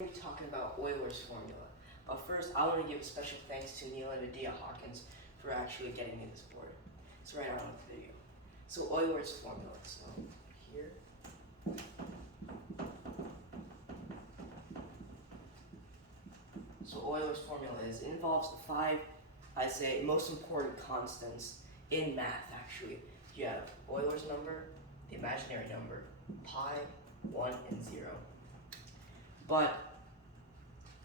We're going to be talking about Euler's formula. But first, I want to give a special thanks to Neil and Adia Hawkins for actually getting me this board. It's right on the video. So Euler's formula. So here. So Euler's formula involves the five, I'd say, most important constants in math, actually. You have Euler's number, the imaginary number, pi, 1, and 0. But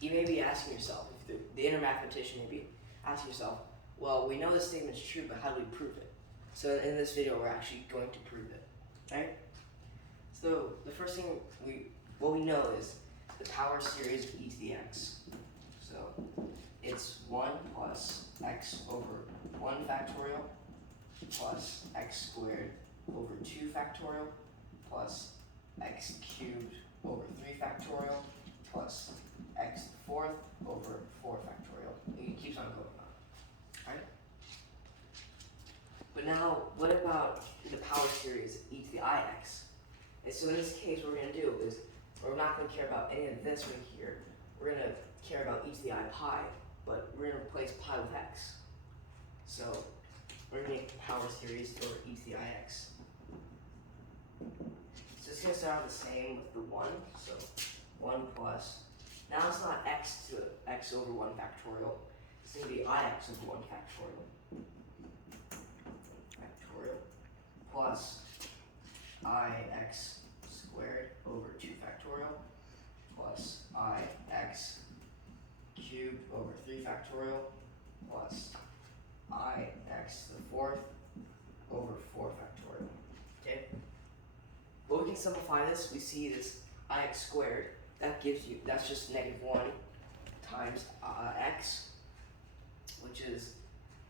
you may be asking yourself, if the inner mathematician may be asking yourself, well, we know this statement's true, but how do we prove it? So in this video, we're actually going to prove it, right? So the first thing what we know is the power series of e to the x. So it's 1 plus x over 1 factorial plus x squared over 2 factorial plus x cubed over 3 factorial plus x to the fourth over 4 factorial. It keeps on going on, right? But now, what about the power series e to the ix? And so in this case, what we're going to do is we're not going to care about any of this right here. We're going to care about e to the I pi, but we're going to replace pi with x. So we're going to make the power series for e to the ix. So it's going to start out the same with the 1. So 1 plus. Now it's not x to x over 1 factorial. It's going to be ix over 1 factorial. Factorial plus ix squared over 2 factorial plus ix cubed over 3 factorial plus ix to the fourth over 4 factorial. Okay? But we can simplify this. We see this ix squared. That's just -1 times x, which is,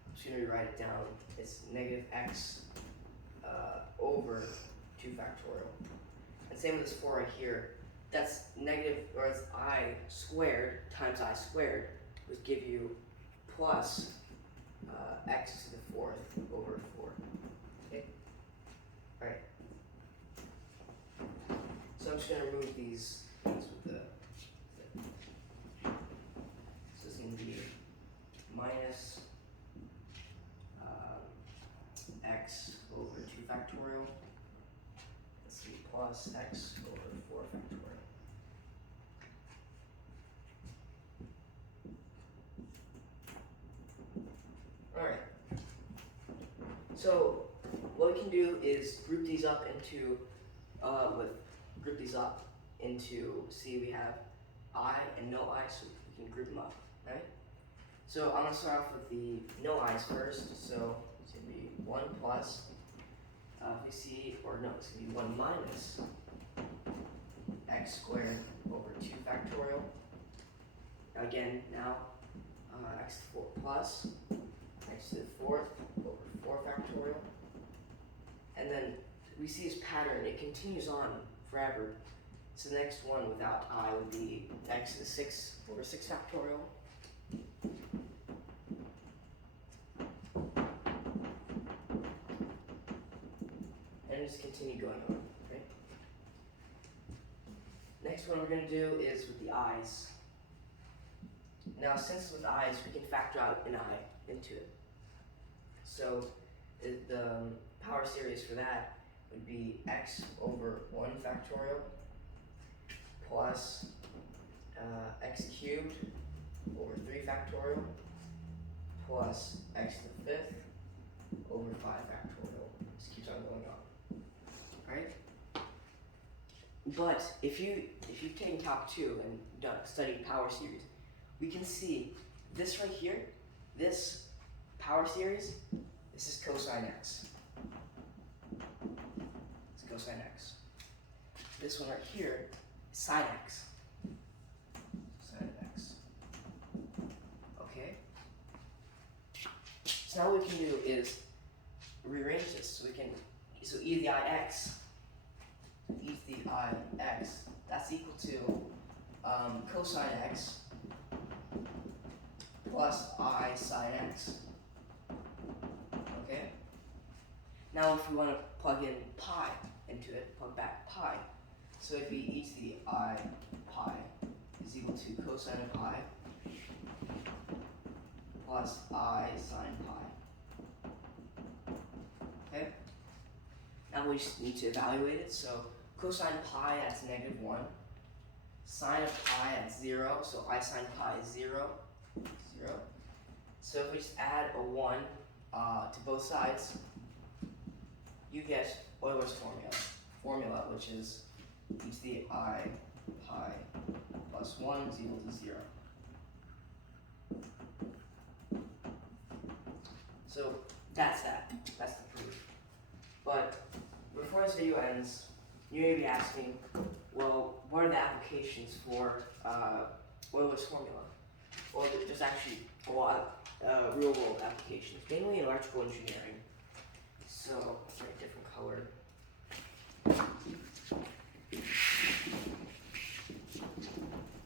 I'm just going to write it down. It's negative x over 2 factorial. And same with this 4 right here. That's negative, or it's I squared times I squared, which give you plus x to the fourth over 4. Okay? Alright. So I'm just going to remove these things with the. So it's going to be minus x over 2 factorial. Let's see, plus x over 4 factorial. Alright. So what we can do is group these up into see, we have I and no I, so we can group them up, right? So I'm gonna start off with the no i's first. So it's gonna be 1 plus, we see, or no, it's gonna be 1 minus x squared over 2 factorial. Again, now x to the 4 plus x to the fourth over 4 factorial. And then we see this pattern, it continues on forever. So the next one without I would be x to the 6 over 6 factorial. And just continue going on, okay? Next one we're going to do is with the i's. Now since with i's, we can factor out an I into it. So the power series for that would be x over 1 factorial plus x cubed over 3 factorial plus x to the 5th over 5 factorial. Just keeps on going on. Alright? But if you've taken Calc 2 and studied power series, we can see this right here, this power series, this is cosine x. It's cosine x. This one right here is sine x. Sine x. Okay? So now what we can do is rearrange this. So e to the ix, that's equal to cosine x plus I sine x. Okay? Now if we want to plug in pi into it, plug back pi, so it'd be e to the I pi is is equal to cosine of pi plus I sine pi. Okay? Now we just need to evaluate it. So cosine pi, that's -1. Sine of pi at 0, so I sine pi is 0. So if we just add a 1 to both sides, you get Euler's formula, which is e to the I pi plus 1 is equal to 0. So that's that. That's the proof. But before this video ends, you may be asking, well, what are the applications for Euler's formula? Well, there's actually a lot of real-world applications, mainly in electrical engineering. So, let's write a different color.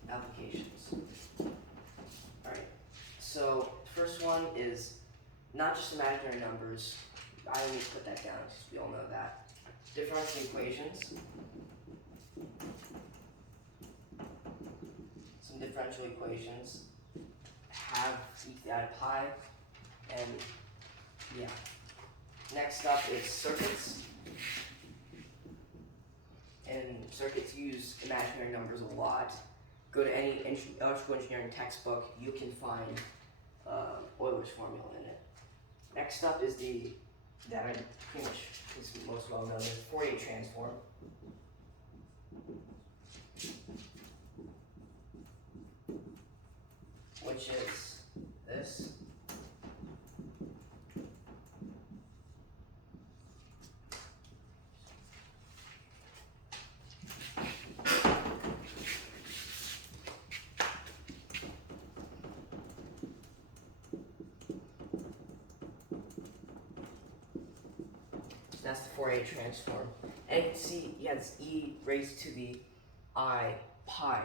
Applications. Alright, so first one is not just imaginary numbers. I don't need to put that down because we all know that. Differential equations. Some differential equations have e to the I pi, and yeah. Next up is circuits. And circuits use imaginary numbers a lot. Go to any electrical engineering textbook, you can find Euler's formula in it. Next up is that I pretty much is most well known, the Fourier transform. Which is this. That's the Fourier transform. And you can see you have this e raised to the I pi.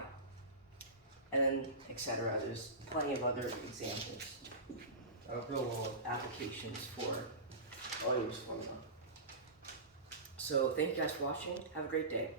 And then etc. There's plenty of other examples of real world applications for Euler's formula. So thank you guys for watching. Have a great day.